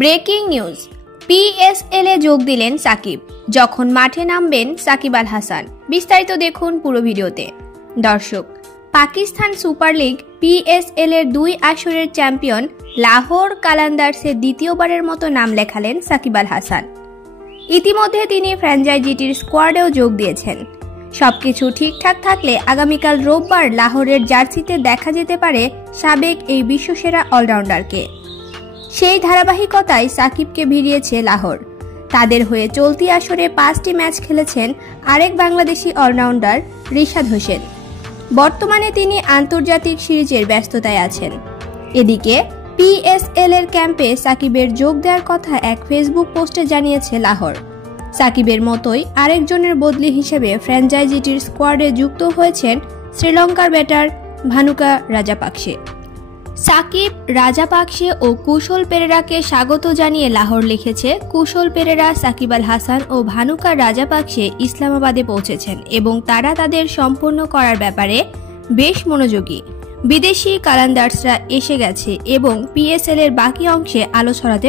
Breaking news, PSL এ যোগ দিলেন সাকিব। যখন মাঠে নামবেন সাকিব আল হাসান। বিস্তারিত দেখুন পুরো ভিডিওতে। দর্শক, পাকিস্তান সুপার লিগ পিএসএল এর 2 আসরের চ্যাম্পিয়ন লাহোর কালান্দার্সে দ্বিতীয়বারের মতো নাম লেখালেন সাকিব আল হাসান। ইতিমধ্যে তিনি ফ্র্যাঞ্চাইজিটির স্কোয়াডেও যোগ দিয়েছেন। সবকিছু ঠিকঠাক থাকলে আগামীকাল রোববার লাহোরের জার্সিতে দেখা যেতে পারে সাবেক এই বিশ্বসেরা অলরাউন্ডারকে। সেই ধারাবাহিকতায় সাকিবকে ভিড়িয়েছে লাহোর। তাদের হয়ে চলতি আসরে 5টি ম্যাচ খেলেছেন আরেক বাংলাদেশি অলরাউন্ডার রিশাদ হোসেন। বর্তমানে তিনি আন্তর্জাতিক সিরিজের ব্যস্ততায় আছেন। এদিকে পিএসএল এর ক্যাম্পে সাকিবের যোগ দেওয়ার কথা এক ফেসবুক পোস্টে জানিয়েছে লাহোর। সাকিবের মতোই আরেকজনের বদলি হিসেবে ফ্র্যাঞ্চাইজিটির স্কোয়াডে যুক্ত হয়েছেন শ্রীলঙ্কার ব্যাটার ভানুকা রাজাপাকসে। সাকিব, রাজাপাকসে ও কুশল পেরেরাকে স্বাগত জানিয়ে লাহোর লিখেছে, কুশল পেরেরা, সাকিব আল হাসান ও ভানুকা রাজাপাকসে ইসলামাবাদে পৌঁছেছেন এবং তারা তাদের সম্পূর্ণ করার ব্যাপারে বেশ মনোযোগী। বিদেশি কালান্দার্সরা এসে গেছে এবং পিএসএল এর বাকি অংশে আলো ছড়াতে